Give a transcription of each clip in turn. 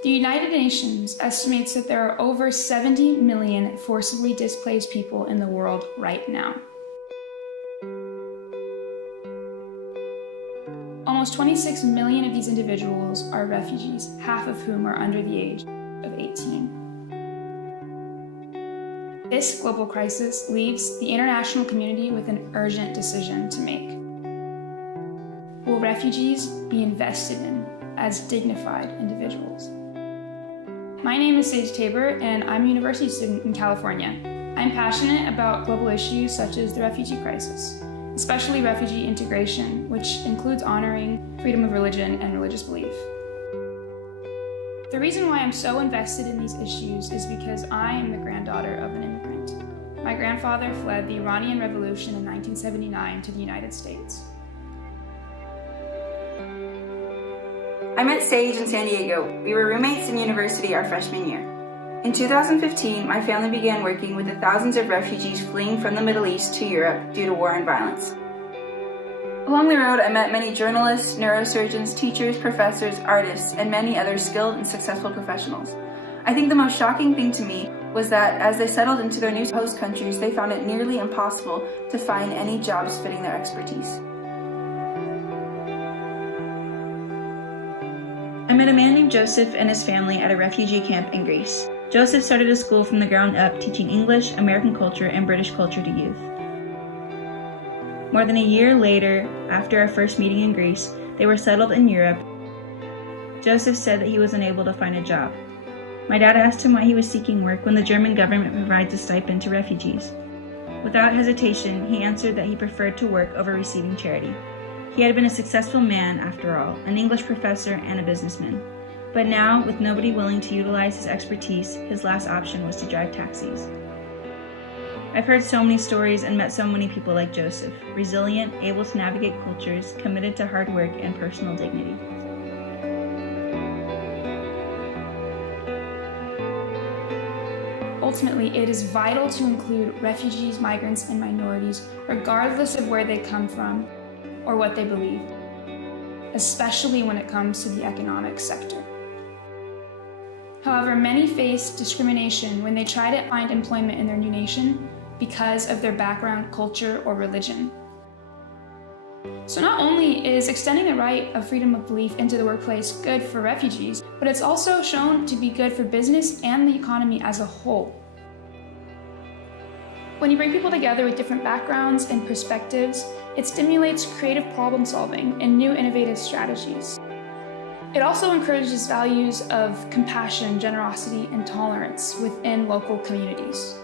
The United Nations estimates that there are over 70 million forcibly displaced people in the world right now. Almost 26 million of these individuals are refugees, half of whom are under the age of 18. This global crisis leaves the international community with an urgent decision to make. Will refugees be invested in as dignified individuals? My name is Sage Tabor, and I'm a university student in California. I'm passionate about global issues such as the refugee crisis, especially refugee integration, which includes honoring freedom of religion and religious belief. The reason why I'm so invested in these issues is because I am the granddaughter of an immigrant. My grandfather fled the Iranian Revolution in 1979 to the United States. I met Sage in San Diego. We were roommates in university our freshman year. In 2015, my family began working with the thousands of refugees fleeing from the Middle East to Europe due to war and violence. Along the road, I met many journalists, neurosurgeons, teachers, professors, artists, and many other skilled and successful professionals. I think the most shocking thing to me was that as they settled into their new host countries, they found it nearly impossible to find any jobs fitting their expertise. I met a man named Joseph and his family at a refugee camp in Greece. Joseph started a school from the ground up teaching English, American culture, and British culture to youth. More than a year later, after our first meeting in Greece, they were settled in Europe. Joseph said that he was unable to find a job. My dad asked him why he was seeking work when the German government provides a stipend to refugees. Without hesitation, he answered that he preferred to work over receiving charity. He had been a successful man, after all, an English professor and a businessman. But now, with nobody willing to utilize his expertise, his last option was to drive taxis. I've heard so many stories and met so many people like Joseph, resilient, able to navigate cultures, committed to hard work and personal dignity. Ultimately, it is vital to include refugees, migrants, and minorities, regardless of where they come from or what they believe, especially when it comes to the economic sector. However, many face discrimination when they try to find employment in their new nation because of their background, culture, or religion. So not only is extending the right of freedom of belief into the workplace good for refugees, but it's also shown to be good for business and the economy as a whole. When you bring people together with different backgrounds and perspectives, it stimulates creative problem solving and new innovative strategies. It also encourages values of compassion, generosity, and tolerance within local communities.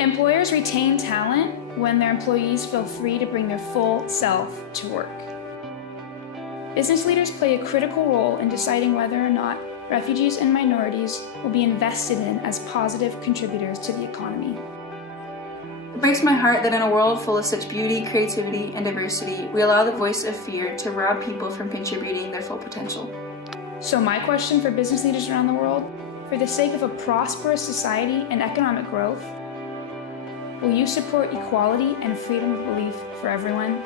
Employers retain talent when their employees feel free to bring their full self to work. Business leaders play a critical role in deciding whether or not refugees and minorities will be invested in as positive contributors to the economy. It breaks my heart that in a world full of such beauty, creativity, and diversity, we allow the voice of fear to rob people from contributing their full potential. So my question for business leaders around the world, for the sake of a prosperous society and economic growth, will you support equality and freedom of belief for everyone?